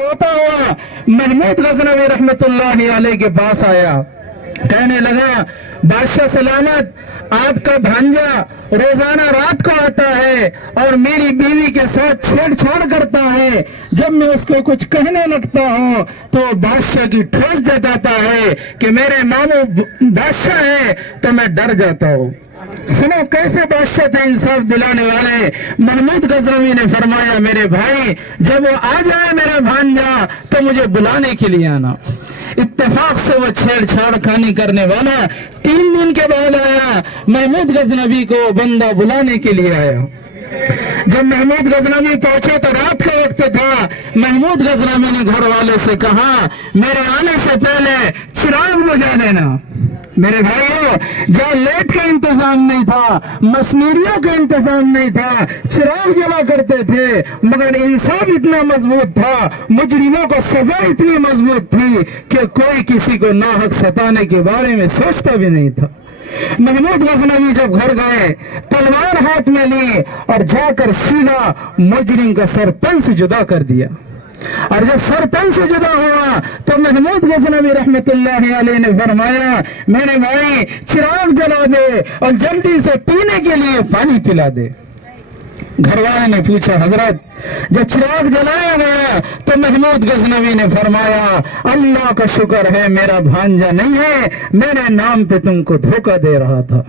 रोता हुआ महमूद गजनवी रहमतुल्लाह अलैह के पास आया, कहने लगा बादशाह सलामत, आपका भांजा रोजाना रात को आता है और मेरी बीवी के साथ छेड़छाड़ करता है। जब मैं उसको कुछ कहने लगता हूँ तो बादशाह की ठोस जताता है कि मेरे मामू बादशाह है, तो मैं डर जाता हूँ। सुनो कैसे बादशाह थे इंसाफ दिलाने वाले। महमूद गजनवी ने फरमाया, मेरे भाई जब वो आ जाए मेरा भांजा तो मुझे बुलाने के लिए आना। इत्तेफाक से वो छेड़छाड़ खानी करने वाला 3 दिन के बाद आया। महमूद गजनवी को बंदा बुलाने के लिए आया। जब महमूद गजनवी पहुंचे तो रात का वक्त था। महमूद गजनवी ने घर वाले से कहा, मेरे आने से पहले चिराग बुझा देना। मेरे भाइयों, जहाँ लाइट का इंतजाम नहीं था, मशीनरियों का इंतजाम नहीं था, चिराग जला करते थे, मगर इंसाफ इतना मजबूत था, मुजरिमों को सजा इतनी मजबूत थी कि कोई किसी को नाहक सताने के बारे में सोचता भी नहीं था। महमूद गजनवी जब घर गए, तलवार हाथ में ली और जाकर सीधा मुजरिम का सर तन से जुदा कर दिया। और जब सर तन से जुदा हुआ तो महमूद गजनवी रहमतुल्लाह अलैह ने फरमाया, मेरे भाई चिराग जला दे और जल्दी से पीने के लिए पानी पिला दे। घर वाले ने पूछा, हजरत जब चिराग जलाया गया तो महमूद गजनवी ने फरमाया, अल्लाह का शुक्र है मेरा भांजा नहीं है, मेरे नाम पे तुमको धोखा दे रहा था।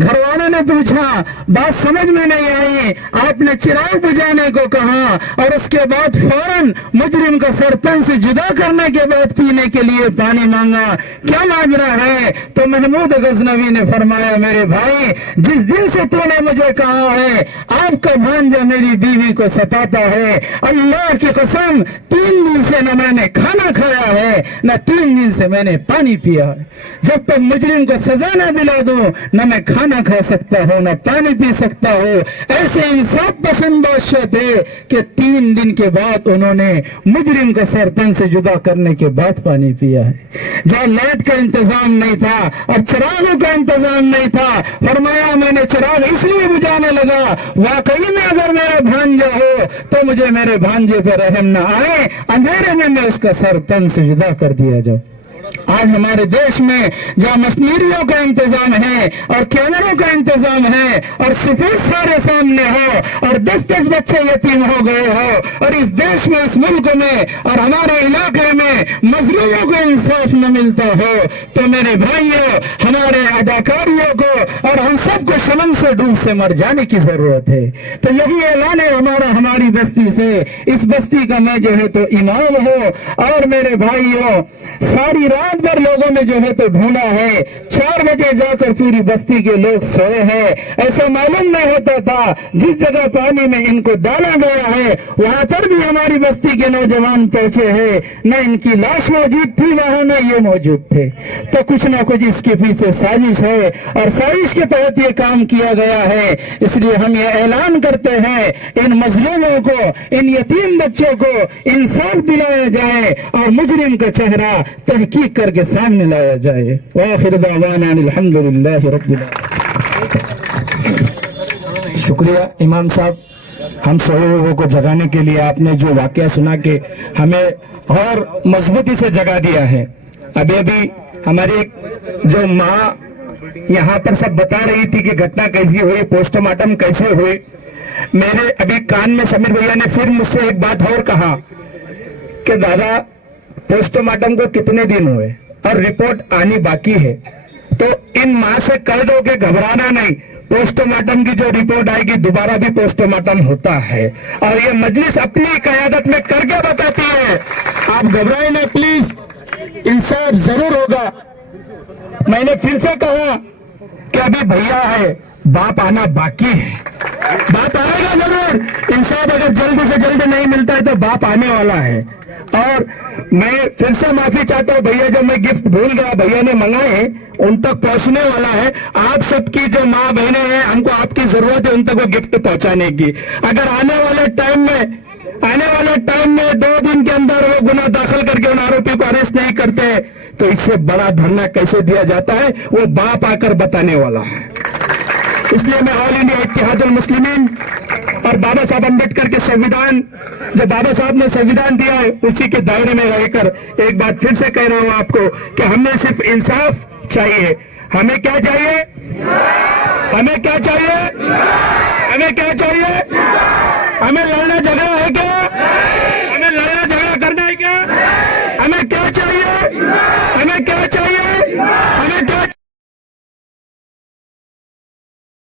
घर वालों ने पूछा, बात समझ में नहीं आई, आपने चिराग बुझाने को कहा और उसके बाद फौरन मुजरिम का सर तन से जुदा करने के बाद पीने के लिए पानी मांगा, क्या माजरा है? तो महमूद गजनवी ने फरमाया, मेरे भाई जिस दिन से तूने मुझे कहा है आपका भांजा मेरी बीवी को सताता है, अल्लाह की कसम 3 दिन से न मैंने खाना खाया है न 3 दिन से मैंने पानी पिया है। जब तक मुजरिम को सजा न दिला दो न मैं खाना खा सकता हूँ न पानी पी सकता हूँ। ऐसे इंसाफ पसंद बादशाह थे कि 3 दिन के बाद उन्होंने मुजरिम को सर तन से जुदा करने के बाद पानी पिया है। जहाँ लाइट का इंतजाम नहीं था और चिरागों का इंतजाम नहीं था, फरमाया मैंने चिराग इसलिए बुझाने लगा, वाकई में अगर मेरा भांजा हो तो मुझे मेरे भांजे पर रहम न आए, अंधेरे में मैं उसका सर तन से जुदा कर दिया जाऊं। आज हमारे देश में जहाँ मशीनरियों का इंतजाम है और कैमरों का इंतजाम है और सफेद सारे सामने हो और 10-10 बच्चे यतीम हो गए हो और इस देश में, इस मुल्क में और हमारे इलाके में मजलूमों को इंसाफ न मिलता हो, तो मेरे भाइयों हमारे अदाकारियों को और हम सबको शर्म से डूब से मर जाने की जरूरत है। तो यही ऐलान है हमारी बस्ती से, इस बस्ती का मैं जो है तो इमाम हो। और मेरे भाइयों सारी रात भर लोगों ने जो है तो ढूंढा है, 4 बजे जाकर पूरी बस्ती के लोग सोए हैं। ऐसा मालूम नहीं होता था, जिस जगह पानी में इनको डाला गया है वहां पर भी हमारी बस्ती के नौजवान पहुंचे हैं, न इनकी लाश मौजूद थी वहां, न ये मौजूद थे। तो कुछ ना कुछ इसके पीछे साजिश है और साजिश के तहत ये काम किया गया है। इसलिए हम ये ऐलान करते हैं, इन मजलूमों को, इन यतीम बच्चों को इंसाफ दिलाया जाए और मुजरिम का चेहरा तहकीक करके सामने लाया जाए। वाखिर दावाना अल्हम्दुलिल्लाहि रब्बिल आलमीन। शुक्रिया इमाम साहब, हम सोए लोगों को जगाने के लिए आपने जो वाकया सुना के हमें और मजबूती से जगा दिया है। अभी हमारी जो माँ यहाँ पर सब बता रही थी कि घटना कैसी हुई, पोस्टमार्टम कैसे हुई। मेरे अभी कान में समीर भैया ने फिर मुझसे एक बात और कहा कि दादा पोस्टमार्टम को कितने दिन हुए और रिपोर्ट आनी बाकी है, तो इन माँ से कह दो कि घबराना नहीं, पोस्टमार्टम की जो रिपोर्ट आएगी दोबारा भी पोस्टमार्टम होता है और ये मजलिस अपनी क़यादत में करके बताती है। आप घबराए ना प्लीज, इंसाफ जरूर होगा। मैंने फिर से कहा कि अभी भैया है, बाप आना बाकी है, बाप आएगा जरूर। इंसाफ अगर जल्दी से जल्दी नहीं मिलता है तो बाप आने वाला है। और मैं फिर से माफी चाहता हूँ भैया, जब मैं गिफ्ट भूल गया, भैया ने मंगाए उन तक पहुंचने वाला है। आप सबकी जो माँ बहनें हैं, हमको आपकी जरूरत है उन तक वो गिफ्ट पहुंचाने की। अगर आने वाले टाइम में 2 दिन के अंदर वो गुनाह दाखिल करके उन आरोपी को अरेस्ट नहीं करते तो इससे बड़ा धरना कैसे दिया जाता है वो बाप आकर बताने वाला है। इसलिए मैं ऑल इंडिया इत्तेहादुल मुस्लिमीन اور بابا صاحب امبیڈکر کے संविधान جو بابا صاحب نے संविधान دیا ہے اسی کے دائرے میں رہ کر ایک بات پھر سے کہہ رہا ہوں آپ کو کہ ہمیں صرف انصاف چاہیے. ہمیں کیا چاہیے؟ ہمیں کیا چاہیے؟ ہمیں کیا چاہیے؟ ہمیں لڑنا جگہ